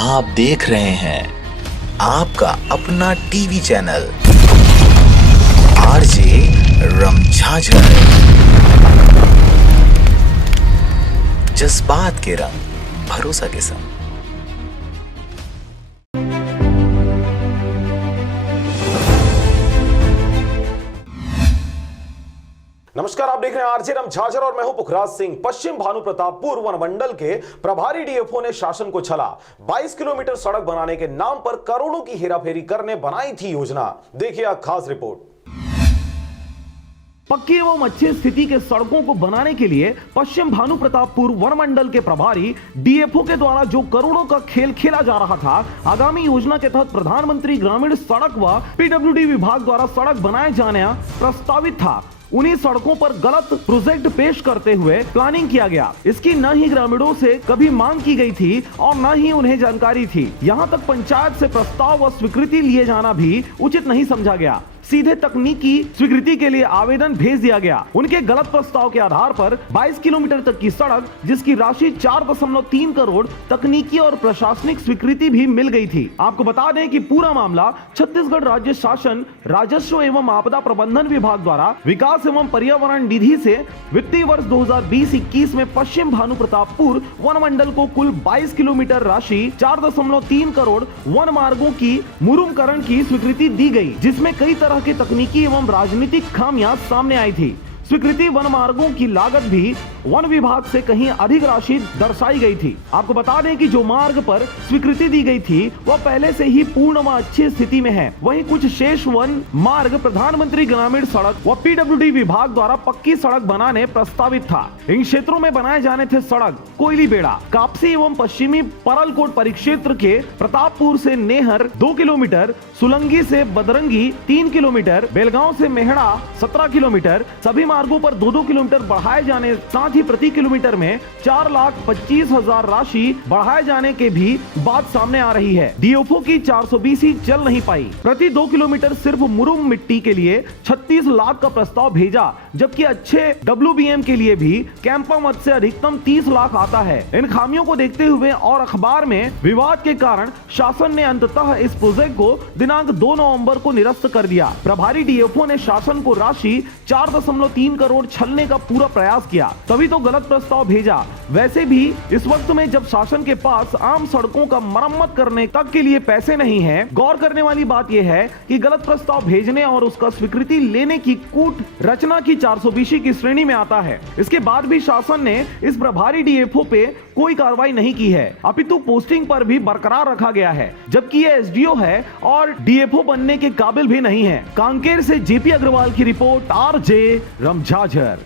आप देख रहे हैं आपका अपना टीवी चैनल आरजे रमझाझर। जज्बात के रंग, भरोसा के संग। नमस्कार, आप देख रहे हैं आरजे रमझाझर और मैं हूं पुखराज सिंह। पश्चिम भानु प्रतापपुर वनमंडल के प्रभारी डीएफओ ने शासन को छला। 22 किलोमीटर सड़क बनाने के नाम पर करोड़ों की हेराफेरी करने बनाई थी योजना। देखिए खास रिपोर्ट। पक्की एवं अच्छी स्थिति के सड़कों को बनाने के लिए पश्चिम भानु प्रतापपुर वनमंडल के प्रभारी डीएफओ के द्वारा जो करोड़ों का खेल खेला जा रहा था, आगामी योजना के तहत प्रधानमंत्री ग्रामीण सड़क व पीडब्ल्यूडी विभाग द्वारा सड़क बनाए जाने प्रस्तावित था। उन्हीं सड़कों पर गलत प्रोजेक्ट पेश करते हुए प्लानिंग किया गया। इसकी न ही ग्रामीणों से कभी मांग की गई थी और न ही उन्हें जानकारी थी। यहाँ तक पंचायत से प्रस्ताव व स्वीकृति लिए जाना भी उचित नहीं समझा गया। सीधे तकनीकी स्वीकृति के लिए आवेदन भेज दिया गया। उनके गलत प्रस्ताव के आधार पर 22 किलोमीटर तक की सड़क, जिसकी राशि 4.3 करोड़ तकनीकी और प्रशासनिक स्वीकृति भी मिल गई थी। आपको बता दें कि पूरा मामला छत्तीसगढ़ राज्य शासन राजस्व एवं आपदा प्रबंधन विभाग द्वारा विकास एवं पर्यावरण निधि से वित्तीय वर्ष 2020-21 में पश्चिम भानु प्रतापपुर वन मंडल को कुल 22 किलोमीटर राशि 4.3 करोड़ वन मार्गों की मुरुमकरण की स्वीकृति दी गई, जिसमें कई तरह की तकनीकी एवं राजनीतिक खामियां सामने आई थी। स्वीकृति वन मार्गों की लागत भी वन विभाग से कहीं अधिक राशि दर्शाई गई थी। आपको बता दें कि जो मार्ग पर स्वीकृति दी गई थी वह पहले से ही पूर्ण व अच्छी स्थिति में है। वहीं कुछ शेष वन मार्ग प्रधानमंत्री ग्रामीण सड़क व पीडब्ल्यूडी विभाग द्वारा पक्की सड़क बनाने प्रस्तावित था। इन क्षेत्रों में बनाए जाने थे सड़क कोयली बेड़ा, कापसी एवं पश्चिमी परलकोट परिक्षेत्र के प्रतापपुर से नेहर 2 किलोमीटर, सुलंगी से बदरंगी 3 किलोमीटर, बेलगांव से मेहड़ा 17 किलोमीटर। सभी मार्गों पर 2-2 किलोमीटर बढ़ाए जाने, साथ ही प्रति किलोमीटर में 4,25,000 राशि बढ़ाए जाने के भी बात सामने आ रही है। डीएफओ की 420 ही चल नहीं पाई। प्रति 2 किलोमीटर सिर्फ मुरुम मिट्टी के लिए 36 लाख का प्रस्ताव भेजा, जबकि अच्छे WBM के लिए भी कैंपा मत से अधिकतम 30 लाख आता है। इन खामियों को देखते हुए और अखबार में विवाद के कारण शासन ने अंततः इस प्रोजेक्ट को दिनांक 2 नवंबर को निरस्त कर दिया। प्रभारी डीएफओ ने शासन को राशि 4.3 करोड़ छलने का पूरा प्रयास किया, तभी तो गलत प्रस्ताव भेजा। वैसे भी इस वक्त में जब शासन के पास आम सड़कों का मरम्मत करने तक के लिए पैसे नहीं है, गौर करने वाली बात यह है कि गलत प्रस्ताव भेजने और उसका स्वीकृति लेने की कूट रचना की 420 की श्रेणी में आता है। इसके बाद भी शासन ने इस प्रभारी डीएफओ पे कोई कार्रवाई नहीं की है, अपितु पोस्टिंग पर भी बरकरार रखा गया है, जबकि ये एसडीओ है और डीएफओ बनने के काबिल भी नहीं है। कांकेर से जेपी अग्रवाल की रिपोर्ट, आरजे रमझाझर।